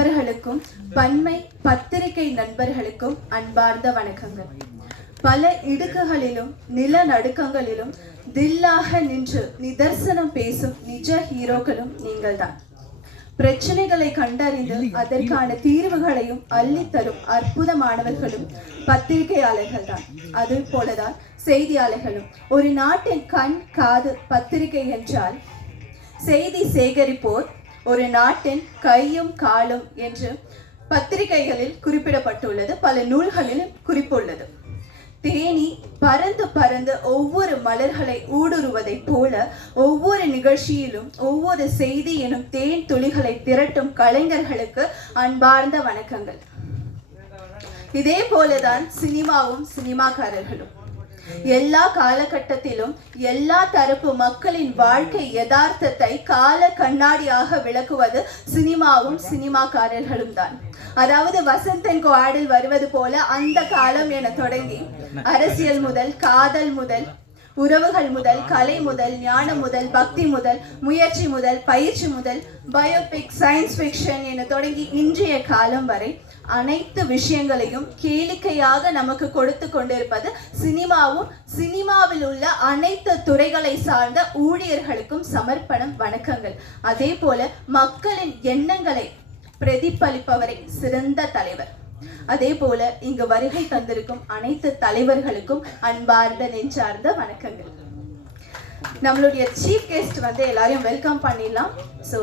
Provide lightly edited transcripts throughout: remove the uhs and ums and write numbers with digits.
நண்பர்களுக்கும் பன்மை பத்திரிகை நண்பர்களுக்கும் அன்பார்ந்த வணக்கங்கள். பல இடுக்குகளிலும் நிலநடுக்கங்களிலும் தில்லாக நின்று நிதர்சனம் பேசும் நிஜ ஹீரோக்களும் நீங்கள்தான். பிரச்சனைகளை கண்டறிந்து அதற்கான தீர்வுகளையும் அள்ளித்தரும் அற்புதமானவர்களும் பத்திரிகையாளர்கள் தான். அது போலதான் செய்தியாளர்களும். ஒரு நாட்டின் கண் காது பத்திரிகை என்றால் செய்தி சேகரிப்போர் ஒரு நாட்டின் கையும் காலும் என்று பத்திரிகைகளில் குறிப்பிடப்பட்டுள்ளது, பல நூல்களிலும் குறிப்புள்ளது. தேனி பறந்து பறந்து ஒவ்வொரு மலர்களை ஊடுருவதை போல ஒவ்வொரு நிகழ்ச்சியிலும் ஒவ்வொரு செய்தி எனும் தேன் துளிகளை திரட்டும் கலைஞர்களுக்கு அன்பார்ந்த வணக்கங்கள். இதே போலதான் சினிமாவும் சினிமாக்காரர்களும். எல்லா காலகட்டத்திலும் எல்லா தரப்பு மக்களின் வாழ்க்கை யதார்த்தத்தை கால கண்ணாடியாக விளக்குவது சினிமாவும் சினிமாக்காரர்களும் தான். அதாவது வசந்தன் கோஆடில் வருவது போல அந்த காலம் என தொடங்கி அரசியல் முதல், காதல் முதல், உறவுகள் முதல், கலை முதல், ஞானம் முதல், பக்தி முதல், முயற்சி முதல், பயிற்சி முதல், பயோபிக், சயின்ஸ் ஃபிக்ஷன் என தொடங்கி இன்றைய காலம் வரை அனைத்து விஷயங்களையும் கேளிக்கையாக நமக்கு கொடுத்து கொண்டிருப்பது சினிமாவும் சினிமாவில் உள்ள அனைத்து துறைகளை சார்ந்த ஊழியர்களுக்கும் சமர்ப்பணம் வணக்கங்கள். அதே போல மக்களின் எண்ணங்களை பிரதிபலிப்பவரை சிறந்த தலைவர். அதே போல இங்கு வருகை தந்திருக்கும் அனைத்து தலைவர்களுக்கும் அன்பார்ந்த நெஞ்சார்ந்த வணக்கங்கள். நம்மளுடைய சீஃப் கெஸ்ட் எல்லாரையும் வெல்கம் பண்ணிடலாம். ஸோ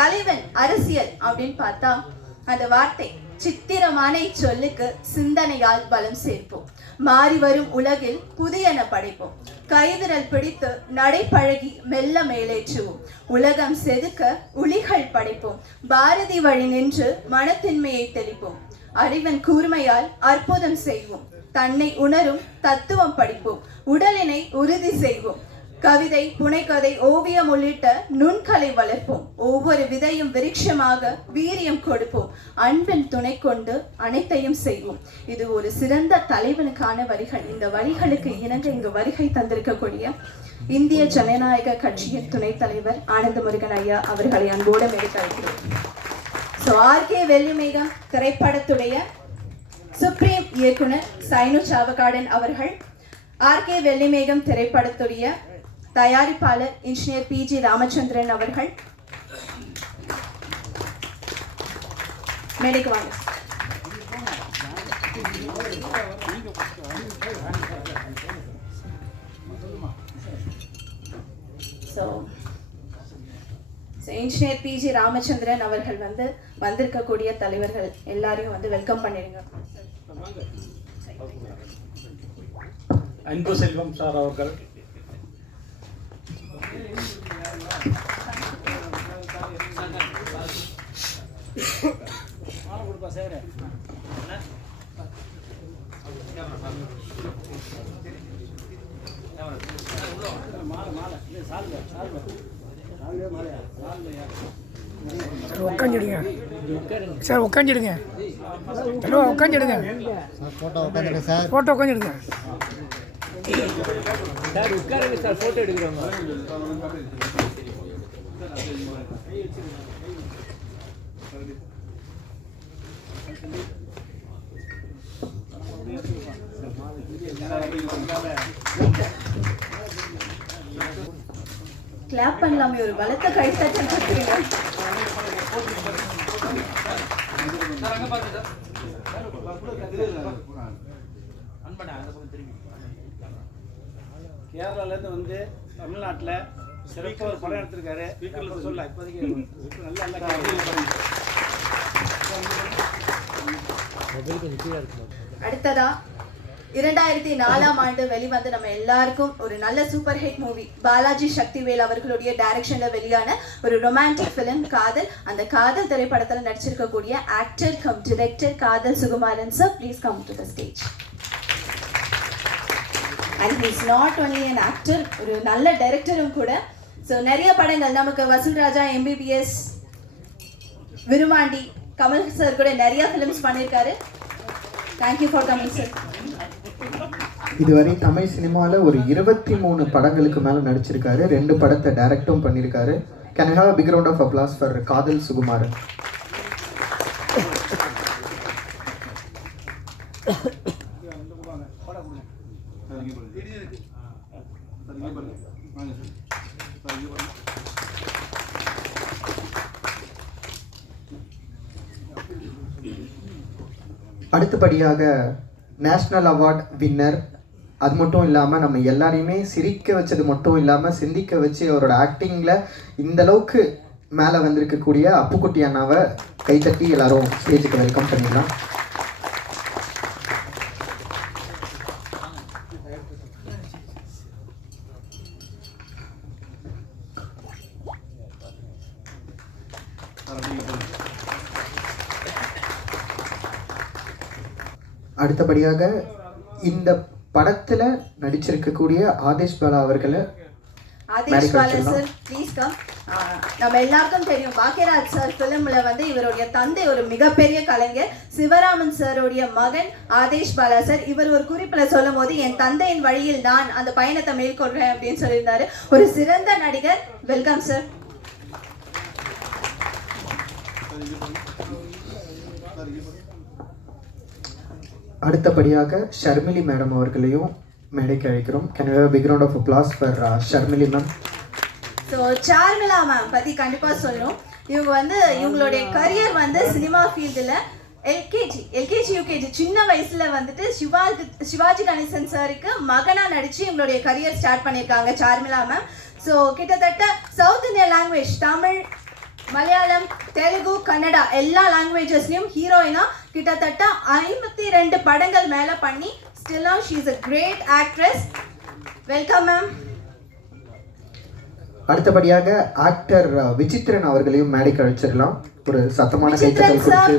தலைவன் அரசியல் அப்படின்னு பார்த்தா அந்த வார்த்தை சித்திரமான சொல்லுக்கு சிந்தனையால் பலம் சேர்ப்போம். மாறி வரும் உலகில் புதியன படைப்போம். கைவிரல் பிடித்து நடைப்பழகி மெல்ல மேலேற்றுவோம். உலகம் செதுக்க உளிகள் படைப்போம். பாரதி வழி நின்று மனத்தின்மையை தெளிப்போம். அறிவன் கூர்மையால் அற்புதம் செய்வோம். தன்னை உணரும் தத்துவம் படிப்போம். உடலினை உறுதி செய்வோம். கவிதை, புனைக்கதை, ஓவியம் உள்ளிட்ட நுண்கலை வளர்ப்போம். ஒவ்வொரு விதையும் விருட்சமாக வீரியம் கொடுப்போம். அன்பின் துணை கொண்டு அனைத்தையும் செய்வோம். இது ஒரு சிறந்த தலைவனுக்கான வரிகள். இந்த வரிகளுக்கு இணங்க இங்கு வருகை தந்திருக்கக்கூடிய இந்திய ஜனநாயக கட்சியின் துணைத் தலைவர் ஆனந்த முருகன் ஐயா அவர்களை அன்போடு மேற்கொள்கிறோம். ஸோ ஆர்கே வெள்ளிமேகம் திரைப்படத்துடைய சுப்ரீம் இயக்குனர் சைனு சாவகாடன் அவர்கள், ஆர்கே வெள்ளிமேகம் திரைப்படத்துடைய தயாரிப்பாளர் இன்ஜினியர் PG ராமச்சந்திரன் அவர்கள் மேடைக்கு வாங்க. இன்ஜினியர் PG ராமச்சந்திரன் அவர்கள் வந்திருக்கக்கூடிய தலைவர்கள் எல்லாரையும் வெல்கம் பண்ணிடுங்க. அன்பு செல்வம் சார் அவர்கள், உட்காந்துடுங்க சார், உட்காந்துடுங்க உட்காந்துடுங்க சார், போட்டோ உட்காந்துடுங்க சார், உட்காருங்க சார், போட்டோ எடுக்கிறோம். கிளாப் பண்ணலாமே, ஒரு பலத்த கைத்தட்டல் கொடுத்துருங்க. கேரளாலேருந்து தமிழ்நாட்டில் சிறப்பாக ஒரு படம் எடுத்திருக்காரு. சொல்ல இப்போதைக்கு அடுத்ததா 2004ஆம் ஆண்டு வெளிவந்து நம்ம எல்லாருக்கும் ஒரு நல்ல super hit movie Balaji Sakthivel அவர்களுடைய டைரக்ஷன்ல வெளியான ஒரு ரொமான்டிக் ஃபிலிம் காதல். அந்த காதல் திரைப்படத்தில் நடிச்சிருக்கக்கூடிய ஆக்டர் கம் டிரெக்டர் காதல் Sukumaran sir, please come to the stage. And he is not only an actor, ஒரு நல்ல டைரக்டரும் கூட. ஸோ நிறைய படங்கள் நமக்கு வசூல் ராஜா, MBBS, விருமாண்டி, கமல் சார் கூட நிறைய ஃபிலிம்ஸ் பண்ணியிருக்காரு. Thank you for coming sir. இதுவரை தமிழ் சினிமாவில் ஒரு 23 படங்களுக்கு மேலே நடிச்சிருக்காரு. 2 படத்தை டைரக்டும் பண்ணியிருக்காரு. Can I have a big round of applause for காதல் சுகுமாரன்? அடுத்தபடியாக நேஷ்னல் அவார்ட் வின்னர், அது மட்டும் இல்லாமல் நம்ம எல்லாரையுமே சிரிக்க வச்சது மட்டும் இல்லாமல் சிந்திக்க வச்சு அவரோட ஆக்டிங்கில் இந்த அளவுக்கு மேலே வந்திருக்கக்கூடிய அப்புக்குட்டி அண்ணாவை கைத்தட்டி எல்லாரும் ஸ்டேஜுக்கு வெல்கம் பண்ணிடலாம். அடுத்தபடியாக இந்த படத்துல நடிச்சிருக்கக்கூடிய ஆதேஷ் பாலா அவர்களை Aadesh Bala sir please come. நம்ம எல்லாருக்கும் தெரியும் பாக்கியராஜ் சார் ஃபிலிம்ல வந்து இவருடைய தந்தை ஒரு மிகப்பெரிய கலைஞர், சிவராமன் சாருடைய மகன் ஆதேஷ் பாலா சார். இவர் ஒரு குறிப்பில் சொல்லும் போது என் தந்தையின் வழியில் நான் அந்த பயணத்தை மேற்கொள்றேன் அப்படின்னு சொல்லியிருந்தாரு. ஒரு சிறந்த நடிகர். Welcome sir. அடுத்தபடியாக ஷர்மிலி மேடம் அவர்களையும் மேடைக்கு அழைக்கிறோம். Can we have a big round of applause for Sharmili ma'am. So Sharmila ma'am பற்றி கண்டிப்பாக சொல்லணும். இவங்க வந்து இவங்களுடைய கரியர் வந்து சினிமா ஃபீல்டில் எல்கேஜி யூகேஜி சின்ன வயசில் வந்துட்டு சிவாஜி கணேசன் சாருக்கு மகனாக நடித்து இவங்களுடைய கரியர் ஸ்டார்ட் பண்ணியிருக்காங்க சார்மிளா மேம். ஸோ கிட்டத்தட்ட south India language Tamil, Malayalam, Telugu, Kannada எல்லா லாங்குவேஜஸ்லையும் ஹீரோயினா கிட்டத்தட்ட 52 படங்கள் மேலே பண்ணி still now she is a great actress. Welcome ma'am. அடுத்தபடியாக ஆக்டர் விசித்ரன் அவர்களையும் மேடைக்கு அழைச்சிடலாம். ஒரு சத்தமான கைத்தட்டல் கொடுத்து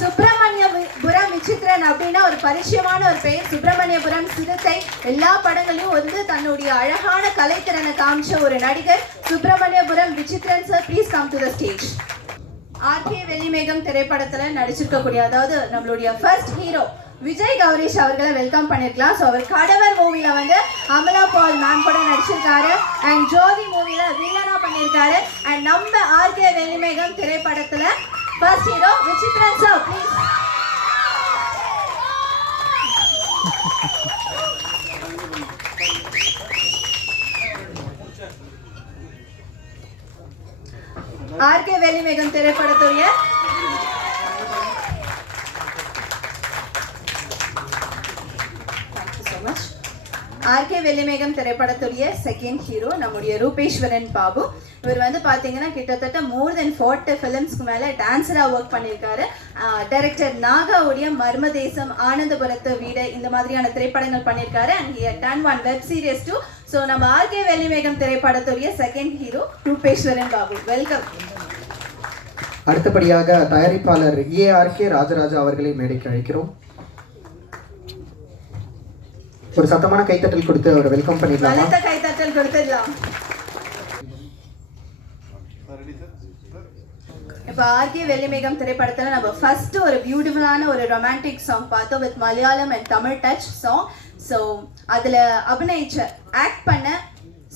சுப்பிரமணியபுரம் விசித்ரன் அப்படின்னா ஒரு பரிச்சயமான ஒரு பெயர். சுப்பிரமணியபுரம் சிறுத்தை எல்லா படங்களையும் வந்து தன்னுடைய அழகான கலைத்திறனை காமிச்ச ஒரு நடிகர் Subramaniapuram Vichithran sir. Please come to the stage. RK Vellimegam திரைப்படத்துல நடிச்சிருக்கக்கூடிய, அதாவது நம்மளுடைய ஃபர்ஸ்ட் ஹீரோ விஜய் கௌரீஷ் அவர்களை வெல்கம் பண்ணிருக்கலாம். ஸோ அவர் கடவர் மூவில வந்து அமலா பால் மேம் கூட நடிச்சிருக்காரு அண்ட் ஜோதி மூவில வில்லனா பண்ணியிருக்காரு. அண்ட் நம்ம ஆர்கே வெள்ளிமேகம் திரைப்படத்துல first hero Vichithran sir please. RK Vellimegam திரைப்படத்துடைய ஆர்கே வெள்ளிமேகம் திரைப்படத்துடைய செகண்ட் ஹீரோ நம்முடைய ரூபேஸ்வரன் பாபு. இவர் வந்து பார்த்தீங்கன்னா கிட்டத்தட்ட more than 40 ஃபிலிம்ஸ்க்கு மேலே டான்ஸராக ஒர்க் பண்ணியிருக்காரு. டைரக்டர் நாகாவுடைய மர்மதேசம், ஆனந்தபுரத்து வீடு இந்த மாதிரியான திரைப்படங்கள் பண்ணியிருக்காரு. And he had done one web series too. So நம்ம ஆர்கே வெள்ளிமேகம் திரைப்படத்துடைய second hero Rupeswaran Babu. Welcome. அடுத்தபடியாக தயாரிப்பாளர் ஏஆர்கே ராஜராஜா அவர்களை மேடைக்கு அழைக்கிறோம். ஒரு சத்தமான கைத்தட்டல் கொடுத்து அவரை வெல்கம் பண்ணிடலாமா? பலத்த கைத்தட்டல் கொடுத்துடலாம். இப்போ ஆர்கே வெள்ளிமேகம் திரைப்படத்தில் நம்ம ஃபர்ஸ்ட் ஒரு பியூட்டிஃபுல்லான ஒரு ரொமான்டிக் சாங் பார்த்தோம் with Malayalam and Tamil touch song. So அதில் அபிநயிச்ச ஆக்ட் பண்ண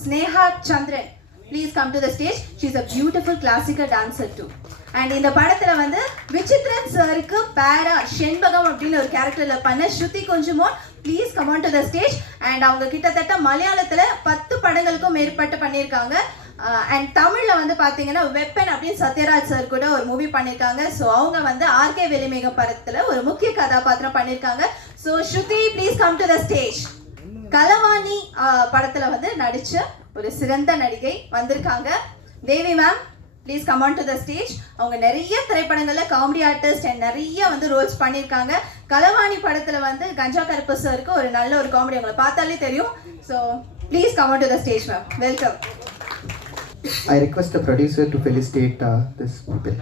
Sneha Chandran please come to the stage. She is a beautiful classical dancer too. And இந்த படத்தில் வந்து விசித்ரன் சாருக்கு பேரா ஷென்பகம் அப்படின்னு ஒரு கேரக்டரில் பண்ண ஸ்ருதி கொஞ்சமோன் please come on to the stage. And அவங்க கிட்டத்தட்ட மலையாளத்தில் 10 படங்களுக்கும் மேற்பட்டு பண்ணியிருக்காங்க. அண்ட் தமிழில் வந்து பார்த்தீங்கன்னா வெப்பன் அப்படின்னு சத்யராஜ் சார் கூட ஒரு மூவி பண்ணியிருக்காங்க. ஸோ அவங்க வந்து ஆர்கே வெள்ளிமேகம் படத்தில் ஒரு முக்கிய கதாபாத்திரம் பண்ணியிருக்காங்க. So Shruti please come to the stage. Kalavani படத்தில் வந்து நடித்த ஒரு சிறந்த நடிகை வந்திருக்காங்க. Devi ma'am please come on to the stage. அவங்க நிறைய திரைப்படங்களில் காமெடி ஆர்டிஸ்ட் அண்ட் நிறைய வந்து ரோல்ஸ் பண்ணியிருக்காங்க. கலவாணி படத்தில் வந்து கஞ்சா கருப்பு சாருக்கு ஒரு நல்ல ஒரு காமெடி அவங்களை பார்த்தாலே தெரியும். So please come on to the stage ma'am. Welcome. I request the producer to felicitate this people.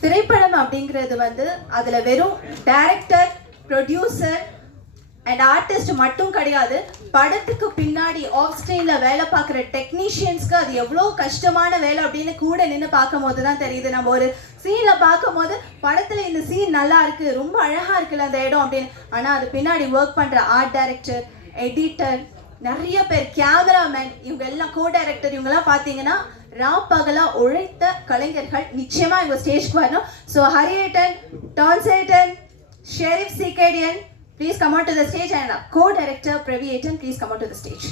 திரைப்படம் அப்படிங்கிறது வந்து அதில் வெறும் டைரக்டர், ப்ரொடியூசர் அண்ட் ஆர்டிஸ்ட் மட்டும் கிடையாது. படத்துக்கு பின்னாடி ஆஃப் ஸ்க்ரீனில் வேலை பார்க்குற டெக்னீஷியன்ஸ்க்கு அது எவ்வளோ கஷ்டமான வேலை அப்படின்னு கூட நின்று பார்க்கும் போது தான் தெரியுது. நம்ம ஒரு சீனில் பார்க்கும் போது படத்தில் இந்த சீன் நல்லா இருக்குது, ரொம்ப அழகாக இருக்குல்ல அந்த இடம் அப்படின்னு. ஆனால் அது பின்னாடி ஒர்க் பண்ணுற ஆர்ட் டைரக்டர், எடிட்டர், நிறைய பேர், கேமராமேன், இவங்க எல்லாம் கோ டைரக்டர், இவங்கெல்லாம் பார்த்தீங்கன்னா ராப்பகலா உழைத்த கலைஞர்கள். நிச்சயமாக இவங்க ஸ்டேஜ்க்கு வரணும். So Hariyettan, Danchettan, Sheriff CKDN, please come on to the stage, and co-director Pravi Etan, please come on to the stage.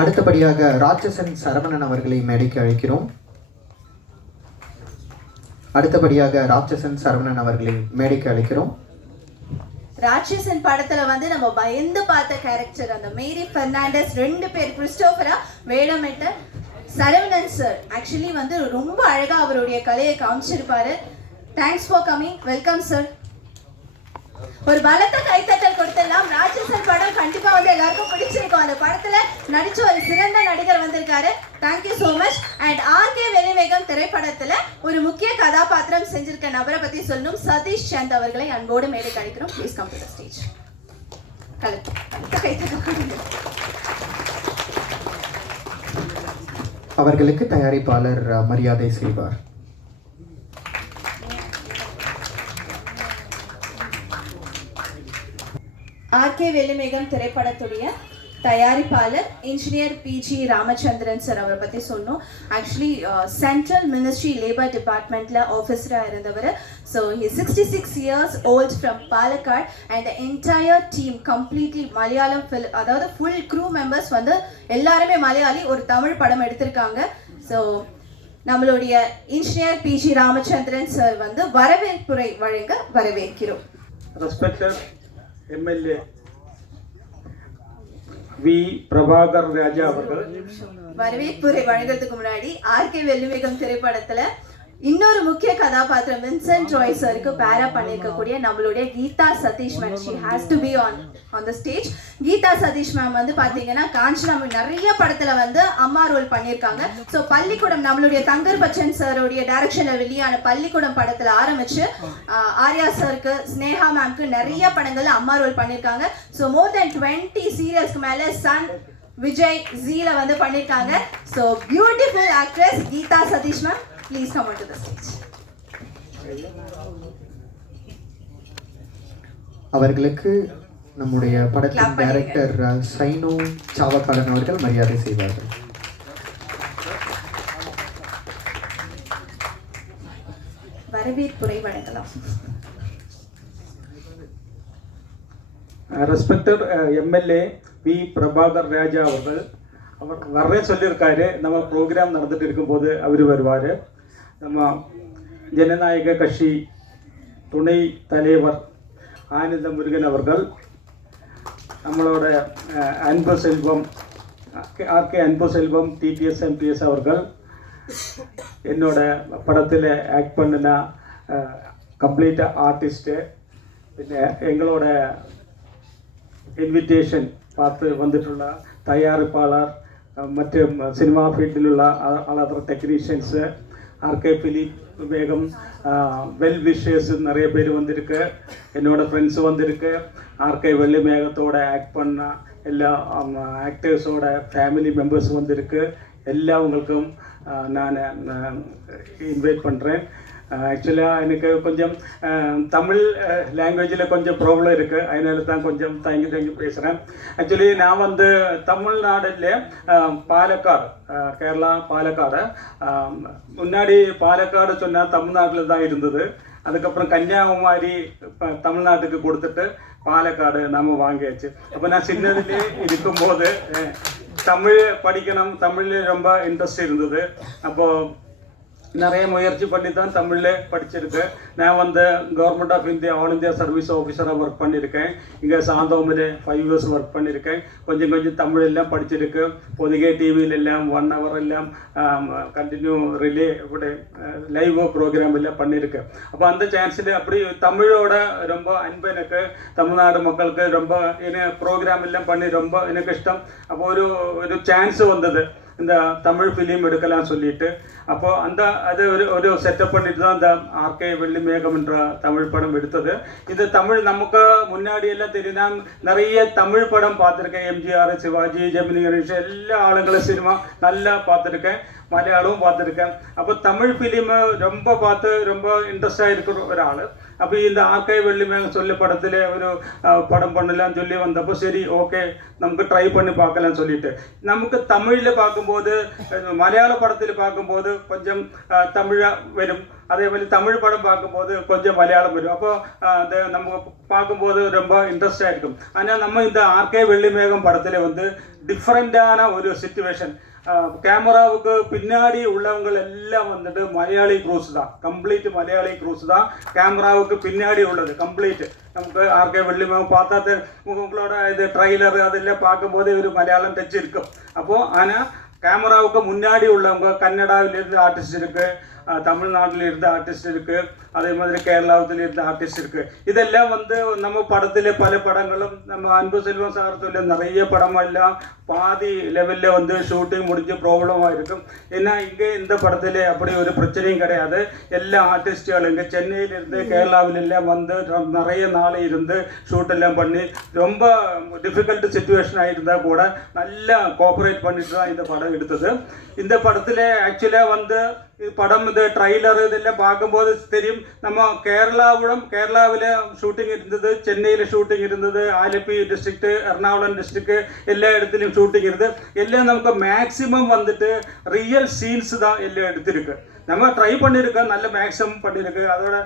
அடுத்தபடியாக ராட்சசன் சரவணன் அவர்களை மேடைக்கு அழைக்கிறோம். அடுத்தபடியாக ராட்சசன் சரவணன் அவர்களை மேடைக்கு அழைக்கிறோம். ராட்சசன் படத்துல வந்து நம்ம பயந்து பார்த்த கேரக்டர் அந்த மேரி பெர்னாண்டஸ், 2 பேர் கிறிஸ்டோபரா வேடமிட்ட சரவணன் சார் ஆக்சுவலி வந்து ரொம்ப அழகா அவருடைய கலையை காமிச்சிருப்பாரு. Thanks for coming, welcome sir. ஒரு பலத்த கைத்தட்டல் கொடுத்துடலாம். ராட்சசன் படம் கண்டிப்பா வந்து எல்லாருக்கும் பிடிச்சிருக்கும். அந்த படத்துல நடிச்ச ஒரு சிறந்த நடிகர் வந்திருக்காரு. Thank you so much. And RK Vellimegam திரைப்படத்துல ஒரு முக்கிய கதாபாத்திரம் செஞ்சிருக்க நபரை பத்தி சொல்லணும். சதீஷ் சந்த் அவர்களை அன்போடு மேடை அழைக்கிறோம். Please come to the stage. அவர்களுக்கு தயாரிப்பாளர் மரியாதை செய்வார். ஆர்கே வெள்ளிமேகம் திரைப்படத்துடைய தயாரிப்பாளர் இன்ஜினியர் பிஜி ராமச்சந்திரன் சார் அவரை பற்றி சொன்னோம். ஆக்சுவலி சென்ட்ரல் மினிஸ்ட்ரி லேபர் டிபார்ட்மெண்ட்டில் ஆஃபீஸராக இருந்தவர். So he 66 years old from Palakkad and the entire team completely Malayalam அதாவது ஃபுல் க்ரூ மெம்பர்ஸ் வந்து எல்லாருமே மலையாளி. ஒரு தமிழ் படம் எடுத்திருக்காங்க. ஸோ நம்மளுடைய இன்ஜினியர் பிஜி ராமச்சந்திரன் சார் வந்து வரவேற்புரை வழங்க வரவேற்கிறோம். Respected MLA வி பிரபாகர் ராஜா அவர்கள் வரவேற்புரை வழங்குறதுக்கு முன்னாடி ஆர்கே வெள்ளிமேகம் திரைப்படத்துல இன்னொரு முக்கிய கதாபாத்திரம் வின்சென்ட் ராய் சருக்கு பேரா பண்ணிருக்கக்கூடிய நம்மளுடைய Geetha Sathish ma'am, she has to be on the stage. Geetha Sathish ma'am வந்து பாத்தீங்கன்னா காஞ்சனா நிறைய படத்துல வந்து அம்மா ரோல் பண்ணியிருக்காங்க. ஸோ பள்ளிக்கூடம் நம்மளுடைய தங்கர் பச்சன் சாரோடைய டைரக்ஷன்ல வெளியான பள்ளிக்கூடம் படத்துல ஆரம்பிச்சு ஆர்யா சருக்கு ஸ்னேகா மேம்க்கு நிறைய படங்கள்ல அம்மா ரோல் பண்ணியிருக்காங்க. ஸோ மோர் தென் 20 சீரியல்ஸ்க்கு மேல சன் விஜய் ஜீல வந்து பண்ணியிருக்காங்க. So beautiful actress Geetha Sathish ma'am, please come on to the stage. அவர்களுக்கு நம்முடைய படத்தின் டைரக்டர் சைனோ சாவக்காலன் அவர்கள் மரியாதை செய்வார்கள். வரவேற்புரை வழங்கலாம். ரெஸ்பெக்டட் எம்எல்ஏ வி பிரபாகர் ராஜா அவர்கள் வரவே சொல்லியிருக்காரு. நம்ம ப்ரோக்ராம் நடந்துட்டு இருக்கும்போது அவர் வருவார். நம்ம ஜனநாயக கட்சி துணை தலைவர் ஆனந்த முருகன் அவர்கள், நம்மளோட அன்பு செல்வம் ஆர்கே அன்பு செல்வம் டிடிஎஸ் எம்பிஎஸ் அவர்கள், என்னோட படத்தில் ஆக்ட் பண்ணின கம்ப்ளீட் ஆர்டிஸ்ட்டு, പിന്നെ எங்களோட இன்விடேஷன் பார்த்து வந்துட்டுள்ள தயாரிப்பாளர் மற்றும் சினிமா ஃபீல்டிലുള്ള அதர் டெக்னீஷியன்ஸு, ஆர்கே ஃபிலிப் வேகம் வெல் விஷஸ் நிறைய பேர் வந்திருக்கு. என்னோட ஃப்ரெண்ட்ஸ் வந்திருக்கு. ஆர்கே வெள்ளி மேகத்தோட ஆக்ட் பண்ண எல்லா ஆக்டர்ஸோட ஃபேமிலி மெம்பர்ஸ் வந்திருக்கு. எல்லாவங்களுக்கும் நான் இன்வைட் பண்ணுறேன். ஆக்சுவலாக எனக்கு கொஞ்சம் தமிழ் லாங்குவேஜில் கொஞ்சம் ப்ராப்ளம் இருக்குது. அதனால தான் கொஞ்சம் தேங்க்யூ பேசுகிறேன். ஆக்சுவலி நான் வந்து தமிழ்நாடுல பாலக்காடு, கேரளா பாலக்காடு, முன்னாடி பாலக்காடு சொன்னால் தமிழ்நாட்டில் தான் இருந்தது. அதுக்கப்புறம் கன்னியாகுமரி தமிழ்நாட்டுக்கு கொடுத்துட்டு பாலக்காடு நம்ம வாங்கியாச்சு. அப்போ நான் சின்னதுலேயே இருக்கும்போது தமிழ் படிக்கணும், தமிழில் ரொம்ப இன்ட்ரெஸ்ட் இருந்தது. அப்போது நிறைய முயற்சி பண்ணி தான் தமிழில் படிச்சிருக்கேன். நான் வந்து government of India all India service ஆஃபீஸராக ஒர்க் பண்ணியிருக்கேன். இங்கே சாந்தோமில் 5 years ஒர்க் பண்ணியிருக்கேன். கொஞ்சம் தமிழ் எல்லாம் படிச்சிருக்கேன். பொதுகை டிவியிலெல்லாம் 1 hour எல்லாம் கண்டினியூ ரிலே இப்படி லைவ் ப்ரோக்ராம் எல்லாம் பண்ணியிருக்கேன். அப்போ அந்த சான்ஸில் அப்படி தமிழோட ரொம்ப அன்பு எனக்கு, தமிழ்நாடு மக்களுக்கு ரொம்ப ப்ரோக்ராம் எல்லாம் பண்ணி ரொம்ப எனக்கு இஷ்டம். அப்போ ஒரு சான்ஸ் வந்தது இந்த தமிழ் ஃபிலிம் எடுக்கலாம் சொல்லிட்டு. அப்போ அது ஒரு செட்டப் பண்ணிட்டு தான் இந்த ஆர்கே வெள்ளி மேகம் என்ற தமிழ் படம் எடுத்தது. இது தமிழ் நமக்கு முன்னாடி எல்லாம் தெரியும். நிறைய தமிழ் படம் பார்த்துருக்கேன். எம்ஜிஆர், சிவாஜி, ஜெமினி கணேஷன் எல்லா ஆளுங்களும் சினிமா நல்லா பார்த்துருக்கேன். மலையாளமும் பார்த்துருக்கேன். அப்போ தமிழ் ஃபிலிமு ரொம்ப பார்த்து ரொம்ப இன்ட்ரெஸ்டாக இருக்கிற ஒரு ஆள். அப்போ இந்த ஆர்கே வெள்ளிமேகம் சொல்லி படத்தில் ஒரு படம் பண்ணலாம்னு சொல்லி வந்தப்போ சரி ஓகே നമുക്ക് ட்ரை பண்ணி பார்க்கலாம்னு சொல்லிட்டு നമുക്ക് തമിഴിൽ பார்க்கும்போது മലയാള പടത്തിൽ பார்க்கும்போது கொஞ்சம் തമിഴ് വരും അതേപോലെ തമിഴ് படம் பார்க்கும்போது கொஞ்சம் மலையாளம் வரும் அப்போ நம்ம பார்க்கும்போது ரொம்ப இன்ட்ரெஸ்ட் ஆயிருக்கும் ஆனால் நம்ம இந்த ஆர்கே வெள்ளிமேகம் படத்தில் வந்து டிஃப்ரெண்டான ஒரு சிச்சுவேஷன் கேமராவுக்கு பின்னாடி உள்ளவங்க எல்லாம் வந்துட்டு மலையாளி க்ரூஸ் தான் கம்ப்ளீட் மலையாளி க்ரூஸ் தான் கேமராவுக்கு பின்னாடி உள்ளது கம்ப்ளீட் നമുക്ക് ആർക്കെ വെള്ളിമേഘം பார்த்தாத உங்களோட இது ட்ரைலர் அதெல்லாம் பார்க்கும்போது ஒரு மலையாளம் டச் இருக்கும் அப்போது ஆனால் கேமராவுக்கு முன்னாடி உள்ளவங்க கன்னடாவிலிருந்து ஆர்டிஸ்ட் இருக்கு தமிழ்நாட்டில் இருந்த ஆர்டிஸ்ட் இருக்கு அதே மாதிரி கேரளாவில் இருந்த ஆர்டிஸ்ட் இருக்கு இதெல்லாம் வந்து நம்ம படத்திலே பல படங்களும் நம்ம அன்பு செல்வம் சார் சொல்ல நிறைய படமெல்லாம் பாதி லெவலில் வந்து ஷூட்டிங் முடிஞ்சு ப்ராப்ளமாக இருக்கும் ஏன்னா இங்கே இந்த படத்தில் அப்படி ஒரு பிரச்சனையும் கிடையாது எல்லா ஆர்டிஸ்டுகளும் இங்கே சென்னையிலிருந்து கேரளாவிலெல்லாம் வந்து நிறைய நாள் இருந்து ஷூட்டெல்லாம் பண்ணி ரொம்ப டிஃபிகல்ட் சிச்சுவேஷனாக இருந்தால் கூட நல்லா கோஆப்ரேட் பண்ணிட்டு தான் இந்த படம் எடுத்தது இந்த படத்தில் ஆக்சுவலாக வந்து படம் இது ட்ரைலர் இதெல்லாம் பார்க்கும்போது தெரியும் நம்ம കേരളാവിൽ ഷൂട്ടിംഗ് ഇരുന്നത് ചെന്നൈയിൽ ഷൂട്ടിംഗ് ഇരുന്നത് ആലപ്പി ഡിസ്ട്രിക്റ്റ് എറണാകുളം ഡിസ്ട്രിക്റ്റ് എല്ലാ இடத்துலையும் ஷூட்டிங் இருந்து எல்லாம் நமக்கு மேக்ஸிமம் வந்துட்டு ரியல் சீன்ஸ் தான் எல்லாம் எடுத்திருக்கு நம்ம ட்ரை பண்ணியிருக்கோம் நல்ல மேக்ஸிமம் பண்ணியிருக்கு அதோட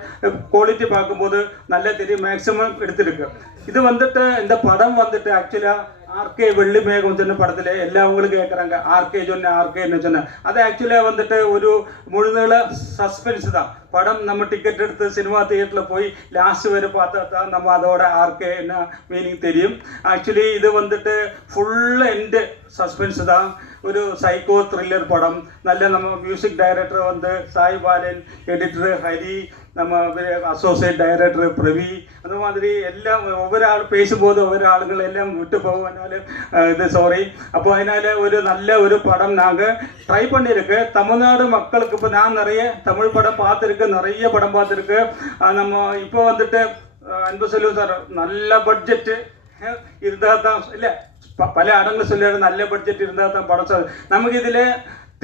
குவாலிட்டி பார்க்கும்போது நல்ல தெரியும் மேக்ஸிமம் எடுத்திருக்கு இது வந்துட்டு இந்த படம் வந்துட்டு ஆக்சுவலாக ஆர்கே வெள்ளிமேகம் சொன்ன படத்தில் எல்லாவங்களும் கேட்குறாங்க ஆர்கேன்னு சொன்னேன் அது ஆக்சுவலாக வந்துட்டு ஒரு முழுநீள சஸ்பென்ஸ் தான் படம் நம்ம டிக்கெட் எடுத்து சினிமா தியேட்டரில் போய் லாஸ்ட் வரை பார்த்தா தான் நம்ம அதோட ஆர்கே என்ன மீனிங் தெரியும் ஆக்சுவலி இது வந்துட்டு ஃபுல் எண்ட் സസ്പെൻസ് தான் ഒരു സൈക്കോ ത്രില്ലർ പടം നല്ല நம்ம மியூசிக் டைரக்டர் வந்து சாய் பாலன் எடிட்டர் ஹரி நம்ம அசோசியேட் டைரக்டர் பிரவி அந்த மாதிரி எல்லாம் ஒவ்வொரு ஆள் பேசும்போது ஒவ்வொரு ஆளுகள் எல்லாம் விட்டு போவதனால இது சாரி அப்போ அதனால ஒரு நல்ல ஒரு படம் நாங்கள் ட்ரை பண்ணியிருக்கு தமிழ்நாடு மக்களுக்கு இப்போ நான் நிறைய தமிழ் படம் பார்த்துருக்கு நிறைய படம் பார்த்துருக்கு நம்ம இப்போ வந்துட்டு அன்பு செல்வம் சார் நல்ல பட்ஜெட்டு இருந்தால் தான் இல்லை பல இடங்கள் சொல்லிடு நல்ல பட்ஜெட் இருந்தால் தான் படம் நமக்கு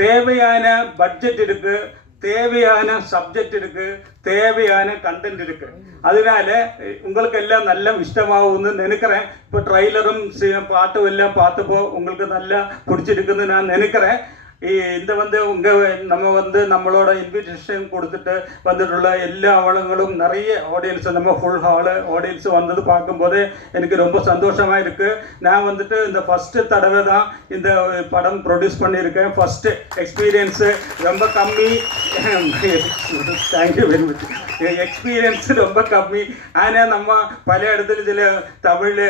தேவையான பட்ஜெட் இருக்கு தேவையான சப்ஜெக்ட் இருக்கு தேவையான கண்டென்ட் இருக்கு அதனால உங்களுக்கு எல்லாம் நல்ல இஷ்டமாகும்னு நினைக்கிறேன் இப்போ ட்ரைலரும் பாட்டும் எல்லாம் பார்த்தப்போ உங்களுக்கு நல்லா பிடிச்சிருக்குன்னு நான் நினைக்கிறேன் இந்த வந்து நம்ம வந்து நம்மளோட இன்விடேஷன் கொடுத்துட்டு வந்துட்டுள்ள எல்லா அவலங்களும் நிறைய ஆடியன்ஸ் நம்ம ஃபுல் ஹாலு ஆடியன்ஸ் வந்தது பார்க்கும்போது எனக்கு ரொம்ப சந்தோஷமாக இருக்குது நான் வந்துட்டு இந்த ஃபஸ்ட்டு தடவை தான் இந்த படம் ப்ரொடியூஸ் பண்ணியிருக்கேன் ஃபஸ்ட்டு எக்ஸ்பீரியன்ஸு ரொம்ப கம்மி தேங்க்யூ வெரி மச் எக்ஸ்பீரியன்ஸ் ரொம்ப கம்மி ஆனால் நம்ம பல இடத்துல சில தமிழ்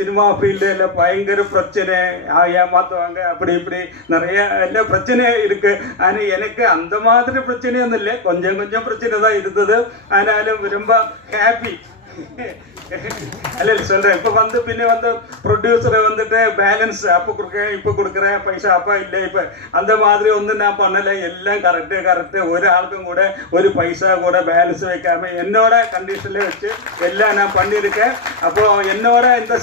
சினிமா ஃபீல்டு பயங்கர பிரச்சனை ஏமாற்றுவாங்க அப்படி இப்படி நிறைய எல்லாம் பிரச்சனை இருக்கு ஆனால் எனக்கு அந்த மாதிரி பிரச்சனைയൊന്നും இல்லை கொஞ்சம் கொஞ்சம் பிரச்சனை தான் இருந்தது ஆனாலும் ரொம்ப ஹாப்பி அல்ல சொல்கிறேன் இப்போ வந்து பின்ன வந்து ப்ரொடியூசரை வந்துட்டு பேலன்ஸ் அப்போ கொடுக்குறேன் இப்போ கொடுக்குறேன் பைசா அப்போ இல்லை இப்போ அந்த மாதிரி ஒன்றும் நான் பண்ணலை எல்லாம் கரெக்டு ஒரு ஆளுக்கும் கூட ஒரு பைசா கூட பேலன்ஸ் வைக்காம என்னோட கண்டிஷனில் வச்சு எல்லாம் நான் பண்ணியிருக்கேன் அப்போது என்னோட இந்த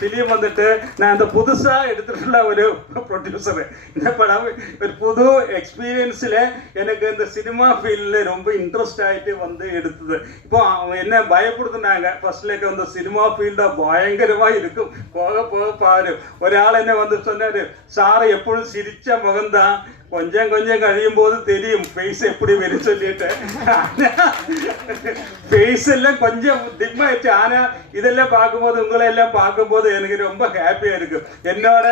ஃபிலிம் வந்துட்டு நான் இந்த புதுசாக எடுத்துட்டுள்ள ஒரு ப்ரொடியூசரு இந்த படம் ஒரு புது எக்ஸ்பீரியன்ஸில் எனக்கு இந்த சினிமா ஃபீல்டில் ரொம்ப இன்ட்ரெஸ்ட் ஆகிட்டு வந்து எடுத்தது இப்போ என்ன பயப்படுத்தினாங்க ஃபர்ஸ்ட் வந்து சினிமா ஃபீல்ட பயங்கரமா இருக்கும் போக போக பாரு ஒரு ஆள் என்ன வந்து சொன்னாரு சார் எப்பொழுதும் சிரிச்ச முகம்தான் கொஞ்சம் கொஞ்சம் കഴിയും போது தெரியும் ஃபேஸ் எப்படி வரும் சொல்லிட்டு ஃபேஸ் எல்லாம் கொஞ்சம் டிம் ஆயிடுச்சு ஆனா இதெல்லாம் பார்க்கும்போது உங்களை எல்லாம் பார்க்கும்போது எனக்கு ரொம்ப ஹாப்பியா இருக்கு என்னோட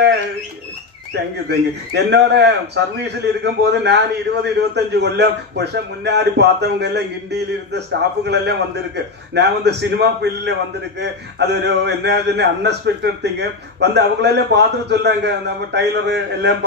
தேங்க்யூ என்னோட சர்வீஸில் இருக்கும்போது நான் 20-25 கொல்லம் வருஷம் முன்னாடி பார்த்தவங்க எல்லாம் இந்தியில் இருந்த ஸ்டாஃபுகள் எல்லாம் வந்திருக்கு நான் வந்து சினிமா ஃபீல்டில் வந்திருக்கு அது ஒரு என்ன அன்எக்ஸ்பெக்டட் திங்கு வந்து அவங்களெல்லாம் பார்த்துட்டு சொல்கிறாங்க நம்ம டைலரு எல்லாம்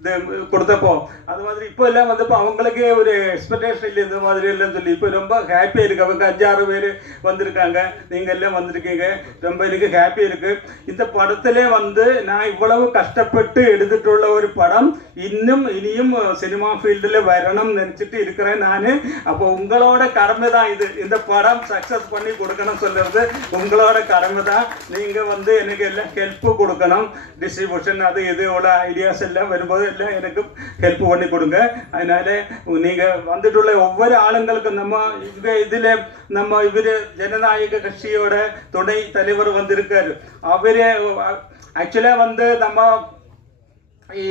இது கொடுத்தப்போ அது மாதிரி இப்போ எல்லாம் வந்தப்போ அவங்களுக்கே ஒரு எக்ஸ்பெக்டேஷன் இல்லை இந்த மாதிரி எல்லாம் சொல்லி இப்போ ரொம்ப ஹாப்பியாக இருக்குது அவங்க 5-6 பேர் வந்திருக்காங்க நீங்கள் எல்லாம் வந்திருக்கீங்க ரொம்ப எனக்கு ஹாப்பியாக இருக்குது இந்த படத்திலே வந்து நான் இவ்வளவு கஷ்டப்பட்டு കഷ്ടപ്പെട്ട് എടുത്തിട്ടുള്ള ഒരു പടം ഇനിയും സിനിമാ ഫീൽഡിൽ വരണം நினைச்சிட்டு இருக்கிறேன் நான். அப்போ உங்களோட கடமை தான் இது. இந்த படம் சக்ஸஸ் பண்ணி கொடுக்கணும் சொல்றது உங்களோட கடமை தான். நீங்கள் வந்து எனக்கு எல்லாம் ஹெல்ப் கொடுக்கணும். டிஸ்ட்ரிபியூஷன் அது இதோட ஐடியாஸ் எல்லாம் வரும்போது எல்லாம் எனக்கு ஹெல்ப் பண்ணி கொடுங்க. அதனால நீங்கள் வந்துட்டுள்ள ஒவ்வொரு ஆளுங்களுக்கும் நம்ம இதில் நம்ம இவர் ஜனநாயக கட்சியோட துணை தலைவர் வந்திருக்காரு. அவரே ஆக்சுவலாக வந்து நம்ம ഈ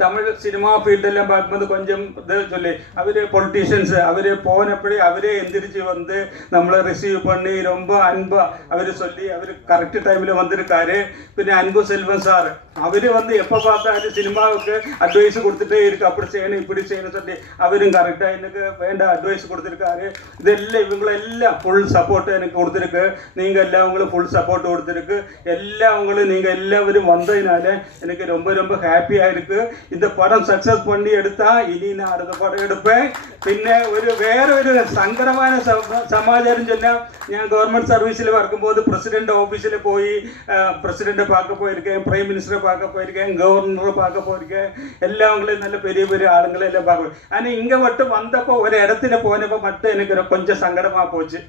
തമിഴ് സിനിമാ ഫീൽഡെല്ലാം பார்க்கும்போது கொஞ்சம் இது சொல்லி அவர் பொலிட்டீஷியன்ஸ் அவர் போனப்படி அவரே எந்திரிச்சு வந்து நம்மளை ரிசீவ் பண்ணி ரொம்ப அன்பா அவர் சொல்லி அவர் கரெக்ட் டைமில் வந்திருக்காரு. പിന്നെ அன்பு செல்வன் சார் அவர் வந்து எப்போ பார்த்தாலும் சினிமாவுக்கு அட்வைஸ் கொடுத்துட்டே இருக்கு. அப்படி செய்யணும் இப்படி செய்யணும் சொல்லி அவரும் கரெக்டாக எனக்கு வேண்டாம் அட்வைஸ் கொடுத்துருக்காரு. இதெல்லாம் இவங்களெல்லாம் ஃபுல் சப்போர்ட் எனக்கு கொடுத்துருக்கு. நீங்கள் எல்லாவங்களும் ஃபுல் சப்போர்ட் கொடுத்துருக்கு. எல்லாவங்களும் நீங்கள் எல்லாரும் வந்ததுனால எனக்கு ரொம்ப ரொம்ப ஹாப்பியாக இருக்குது. இந்த படம் சக்ஸஸ் பண்ணி எடுத்தால் இனி நான் அடுத்த படம் எடுப்பேன். പിന്നെ വേറൊരു സങ്കടമായ സമാചാരം ചൊല്ലാം. ഞാൻ ഗവൺമെൻറ് സർവീസിൽ വർക്കുമ്പോൾ പ്രസിഡന്റ് ഓഫീസിൽ പോയി പ്രസിഡന്റ് பார்க்க போயிருக்கேன், பிரைம் மினிஸ்டரை பார்க்க போயிருக்கேன், கவர்னரை பார்க்க போயிருக்கேன். எல்லாவங்களையும் நல்ல பெரிய பெரிய ஆளுங்களெல்லாம் பார்க்க. ஆனால் இங்கே மட்டும் வந்தപ്പോൾ ஒரு இடத்துல போனപ്പോൾ மட்டும் எனக்கு கொஞ்சம் சங்கடமாக போச்சு.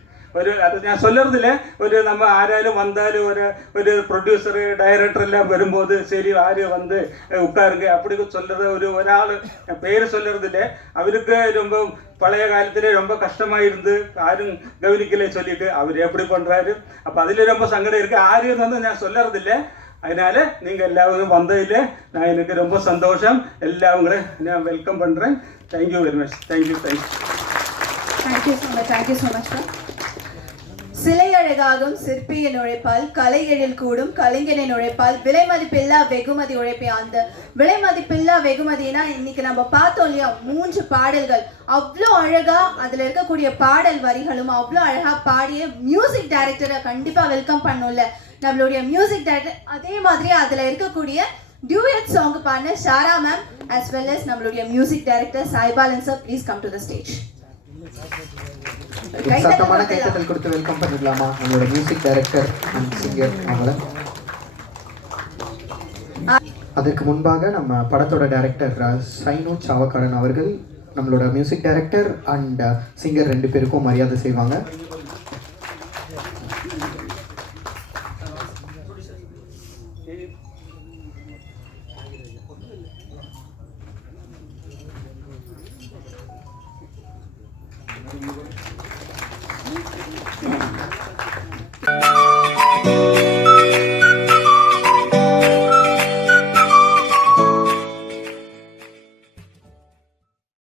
അത് ഞാൻ ചൊല്ലരുതില്ല. നമ്മൾ ആരായാലും വന്നാലും ഒരു പ്രൊഡ്യൂസർ ഡയറക്ടർ എല്ലാം വരുമ്പോൾ ശരി ആര് വന്ന് ഉட்காருங்க அப்படி சொல்லுற ഒരാൾ പേര് ചൊല്ലരുതില്ല. അവർക്ക് ரொம்ப பழைய காலத்திலே ரொம்ப கஷ்டமாக இருந்து யாரும் கவனிக்கலை சொல்லிட்டு அவர் எப்படி பண்ணுறாரு. அப்போ அதில் ரொம்ப சங்கடம் இருக்குது. யாரும் வந்து நான் சொல்லறதில்லை. அதனால நீங்கள் எல்லாரும் வந்ததில் நான் எனக்கு ரொம்ப சந்தோஷம். எல்லாவங்களும் நான் வெல்கம் பண்ணுறேன். Thank you very much. Thank you so much. சிலை அழகாகும் சிற்பியின் உழைப்பால் கலை எழில் கூடும் கலைஞனின் உழைப்பால் விலை மதிப்பில்லா வெகுமதி உழைப்பே. அந்த விலை மதிப்பில்லா வெகுமதினா இன்னைக்கு நம்ம பார்த்தோம் இல்லையா, 3 பாடல்கள் அவ்வளோ அழகா அதுல இருக்கக்கூடிய பாடல் வரிகளும் அவ்வளோ அழகா பாடிய மியூசிக் டைரக்டரை கண்டிப்பா வெல்கம் பண்ணும்ல நம்மளுடைய மியூசிக் டைரக்டர். அதே மாதிரி அதுல இருக்கக்கூடிய டியூயட் சாங் பாடின Shara ma'am as well as நம்மளுடைய music director Saibalan sir, please come to the stage. சத்தமான கைத்தட்டல் கொடுத்து வெல்கம் பண்ணிடலாமா நம்மளோட மியூசிக் டைரக்டர் அண்ட் சிங்கர் அவங்கள. அதற்கு முன்பாக நம்ம படத்தோட டைரக்டர் சைனு சாவக்காரன் அவர்கள் நம்மளோட மியூசிக் டைரக்டர் அண்ட் சிங்கர் 2 பேருக்கும் மரியாதை செய்வாங்க.